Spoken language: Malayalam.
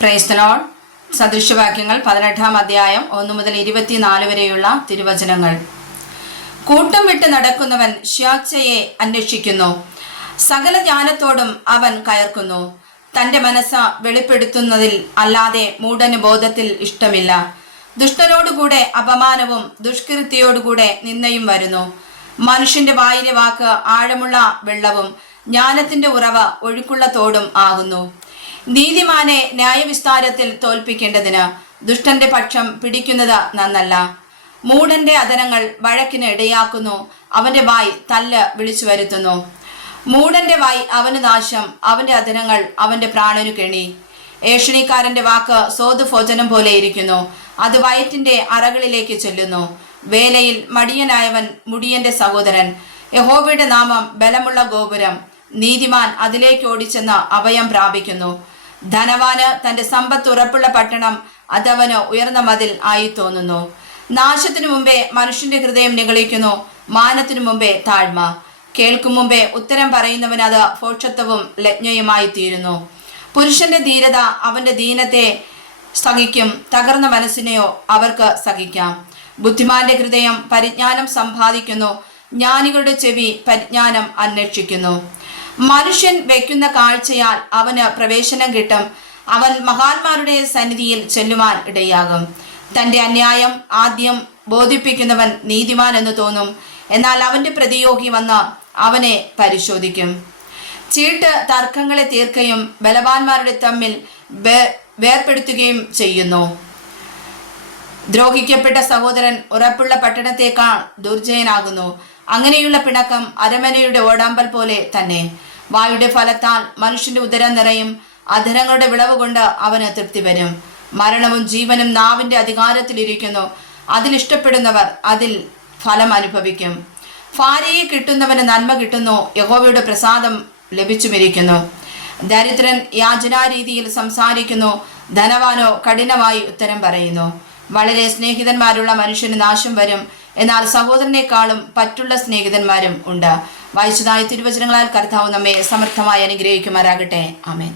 Price the lord. സദൃശവാക്യങ്ങൾ 18-ാം അധ്യായം 1 മുതൽ 24 വരെയുള്ള തിരുവചനങ്ങൾ. കൂട്ടം വിട്ട് നടക്കുന്നവൻ സ്വേച്ഛയെ അന്വേഷിക്കുന്നു, സകല ജ്ഞാനത്തോടും അവൻ കയർക്കുന്നു. തന്റെ മനസ്സ് വെളിപ്പെടുത്തുന്നതിൽ അല്ലാതെ മൂഢന് ബോധത്തിൽ ഇഷ്ടമില്ല. ദുഷ്ടനോടുകൂടെ അപമാനവും ദുഷ്കൃത്യയോടുകൂടെ നിന്ദയും വരുന്നു. മനുഷ്യന്റെ വായിലെ വാക്ക് ആഴമുള്ള വെള്ളവും ജ്ഞാനത്തിന്റെ ഉറവ ഒഴുക്കുള്ള തോടും ആകുന്നു. നീതിമാനെ ന്യായവിസ്താരത്തിൽ തോൽപ്പിക്കേണ്ടതിന് ദുഷ്ടന്റെ പക്ഷം പിടിക്കുന്നത് നന്നല്ല. മൂഢന്റെ അധരങ്ങൾ വഴക്കിന് ഇടയാക്കുന്നു, അവന്റെ വായ് തല്ല് വിളിച്ചു വരുത്തുന്നു. മൂഢന്റെ വായ് അവന് നാശം, അവന്റെ അധരങ്ങൾ അവന്റെ പ്രാണനു കെണി. ഏഷണിക്കാരന്റെ വാക്ക് സോതുഭോജനം പോലെ ഇരിക്കുന്നു, അത് വയറ്റിന്റെ അറകളിലേക്ക് ചെല്ലുന്നു. വേലയിൽ മടിയനായവൻ മുടിയന്റെ സഹോദരൻ. യഹോവയുടെ നാമം ബലമുള്ള ഗോപുരം, നീതിമാൻ അതിലേക്ക് ഓടിച്ചെന്ന് അഭയം പ്രാപിക്കുന്നു. ധനവാന് തന്റെ സമ്പത്ത് ഉറപ്പുള്ള പട്ടണം, അതവന് ഉയർന്ന മതിൽ ആയി തോന്നുന്നു. നാശത്തിനു മുമ്പേ മനുഷ്യന്റെ ഹൃദയം നിഗളിക്കുന്നു, മാനത്തിനു മുമ്പേ താഴ്മ. കേൾക്കും മുമ്പേ ഉത്തരം പറയുന്നവൻ അത് ഭോഷത്വവും ലജ്ഞയുമായി തീരുന്നു. പുരുഷന്റെ ധീരത അവന്റെ ദീനത്തെ സഹിക്കും, തകർന്ന മനസ്സിനെയോ അവർക്ക് സഹിക്കാം. ബുദ്ധിമാന്റെ ഹൃദയം പരിജ്ഞാനം സമ്പാദിക്കുന്നു, ജ്ഞാനികളുടെ ചെവി പരിജ്ഞാനം അന്വേഷിക്കുന്നു. മനുഷ്യൻ വയ്ക്കുന്ന കാഴ്ചയാൽ അവന് പ്രവേശനം കിട്ടും, അവൻ മഹാന്മാരുടെ സന്നിധിയിൽ ചെല്ലുവാൻ ഇടയാകും. തന്റെ അന്യായം ആദ്യം ബോധിപ്പിക്കുന്നവൻ നീതിമാൻ എന്ന് തോന്നും, എന്നാൽ അവന്റെ പ്രതിയോഗി വന്ന് അവനെ പരിശോധിക്കും. ചീട്ട് തർക്കങ്ങളെ തീർക്കുകയും ബലവാന്മാരുടെ തമ്മിൽ വേർപ്പെടുത്തുകയും ചെയ്യുന്നു. ദ്രോഹിക്കപ്പെട്ട സഹോദരൻ ഉറപ്പുള്ള പട്ടണത്തേക്കാൾ ദുർജയനാകുന്നു. അങ്ങനെയുള്ള പിണക്കം അരമനയുടെ ഓടാമ്പൽ പോലെ തന്നെ. വായുടെ ഫലത്താൽ മനുഷ്യന്റെ ഉദരം നിറയും, അധരങ്ങളുടെ വിളവ് കൊണ്ട് അവന് തൃപ്തി വരും. മരണവും ജീവനും നാവിന്റെ അധികാരത്തിലിരിക്കുന്നു, അതിലിഷ്ടപ്പെടുന്നവർ അതിൽ ഫലം അനുഭവിക്കും. ഭാര്യയെ കിട്ടുന്നവന് നന്മ കിട്ടുന്നു, യഹോവയുടെ പ്രസാദം ലഭിച്ചുമിരിക്കുന്നു. ദരിദ്രൻ യാചനാരീതിയിൽ സംസാരിക്കുന്നു, ധനവാനോ കഠിനമായി ഉത്തരം പറയുന്നു. വളരെ സ്നേഹിതന്മാരുള്ള മനുഷ്യന് നാശം വരും, എന്നാൽ സഹോദരനേക്കാളും പറ്റുള്ള സ്നേഹിതന്മാരും ഉണ്ട്. വായിച്ചതായ തിരുവചനങ്ങളാൽ കർത്താവ് നമ്മെ സമർത്ഥമായി അനുഗ്രഹിക്കുമാറാകട്ടെ. ആമേൻ.